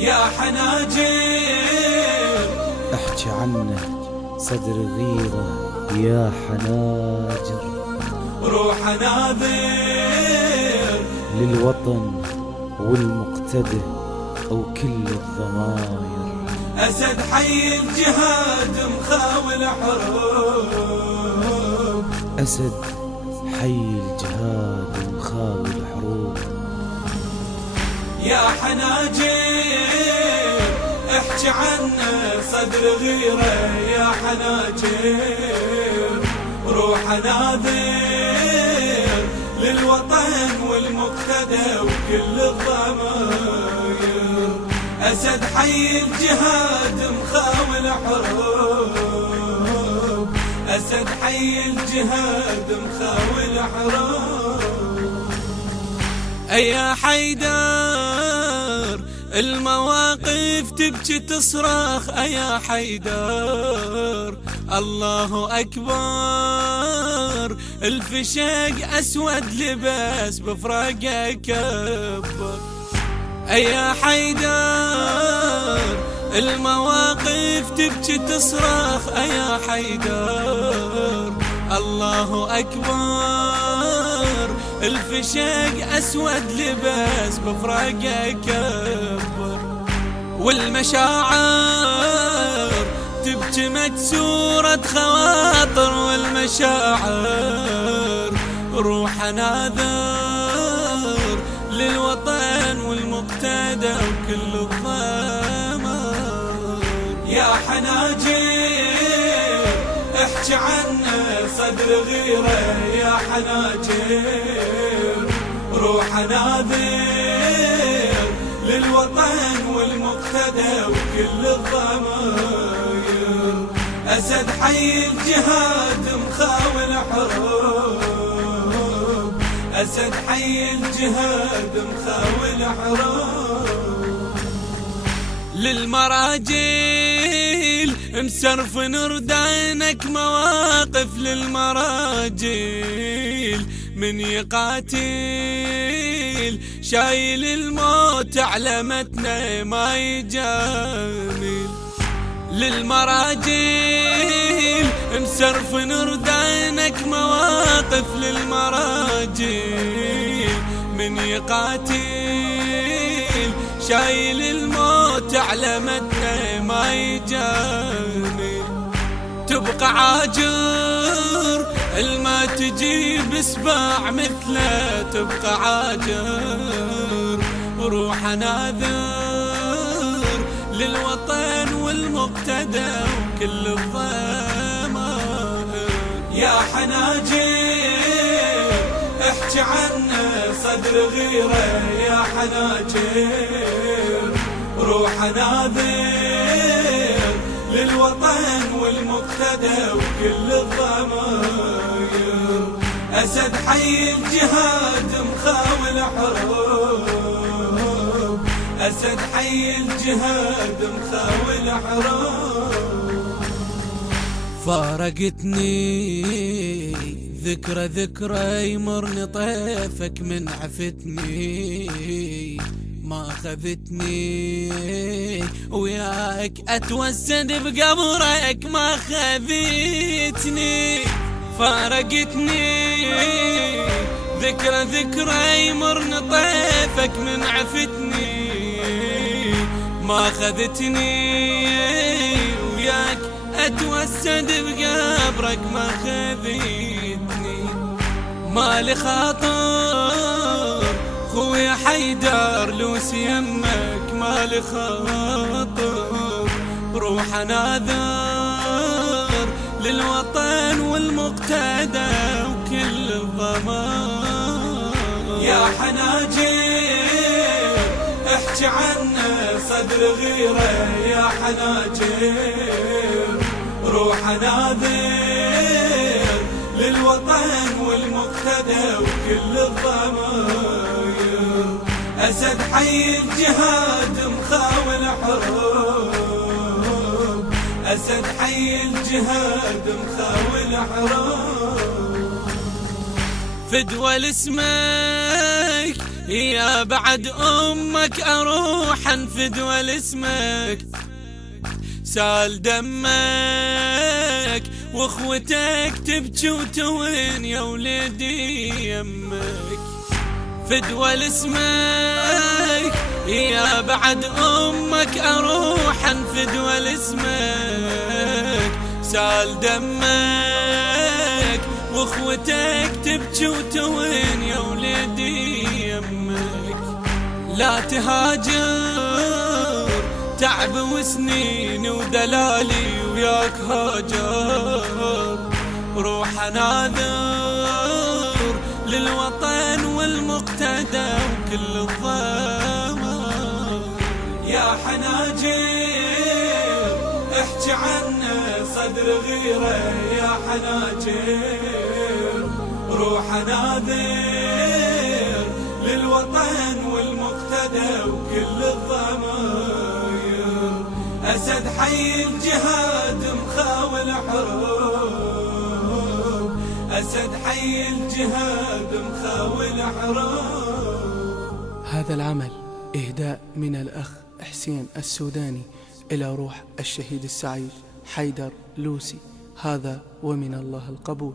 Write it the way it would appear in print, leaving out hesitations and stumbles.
يا حناجر احكي عنه صدر غيره يا حناجر. روح ناظر للوطن والمقتدى وكل الضماير. أسد حي الجهاد مخاول حروب. أسد حي الجهاد مخاول حروب. يا حناجر احكي عنه صدر غيره يا حناجر. روح ناظر للوطن والمقتدى وكل الضماير. أسد حي الجهاد مخاول حروب. أسد حي الجهاد مخاول حروب. يا حيدر المواقف تبكي تصرخ يا حيدر. الله أكبر الفشق أسود لباس بفرقه كبر. يا حيدر المواقف تبكي تصرخ يا حيدر. الله أكبر الفشق أسود لباس بفرقه كبر. والمشاعر تبكي مكسورة خواطر. والمشاعر روح ناذر للوطن والمقتدى وكل الضماير. يا حناجر احكي عنه صدر غيره يا حناجر. روح ناظر للوطن والمقتدى وكل الضماير. أسد حي الجهاد مخاول حروب. أسد حي الجهاد مخاول حروب. للمراجل مسرف نردانك مواقف. للمراجل من يقاتل شايل الموت علامتنا ما يجامل. للمراجل مسرف نردانك مواقف. للمراجل من يقاتل شايل الموت علامتنا ما يجامل. تبقى عاجر الما تجيب سباع مثله. تبقى عاجر روح ناذر للوطن والمقتدى وكل الضماير. يا حناجر احكي عنه صدر غيره يا حناجر. روح ناظر للوطن والمقتدى وكل الضماير. أسد حي الجهاد مخاول حروب. أسد حي الجهاد مخاول حروب. فارقتني ذكرى يمرني طيفك من عفتني. ما خذتني وياك اتوسد بقبرك ما خذتني. فارقتني ذكرى يمرني طيفك من عفتني. ما خذتني وياك اتوسد بقبرك ما خذتني. مالي خاطر خويا حيدر لوس يمك. مالي خاطر روح ناذر للوطن والمقتدى وكل الضماير. يا حناجر احكي عنه صدر غيره يا حناجر. روح ناذر للوطن والمقتدى وكل الضماير. أسد حي الجهاد مخاول حروب. أسد حي الجهاد مخاول حروب. فدوى لاسمك يا بعد أمك أروح أنفدوى لاسمك، سال دمك واخوتك تبكي وتوين يا وليدي يمك، فدوى لاسمك يا بعد أمك أروح أنفدوى لاسمك، سال دمك واخوتك تبكي وتوين يا وليدي يمك، لا تهاجر تعب وسنين ودلالي وياك هاجر، روح اناذر للوطن والمقتدى وكل الضمر، يا حناجر احكي عنه صدر غيره، يا حناجر روح اناذر للوطن والمقتدى وكل الضماير، أسد حي الجهاد مخاول حروب، أسد حي الجهاد مخاول حروب. هذا العمل إهداء من الأخ حسين السوداني إلى روح الشهيد السعيد حيدر لوسي، هذا ومن الله القبول.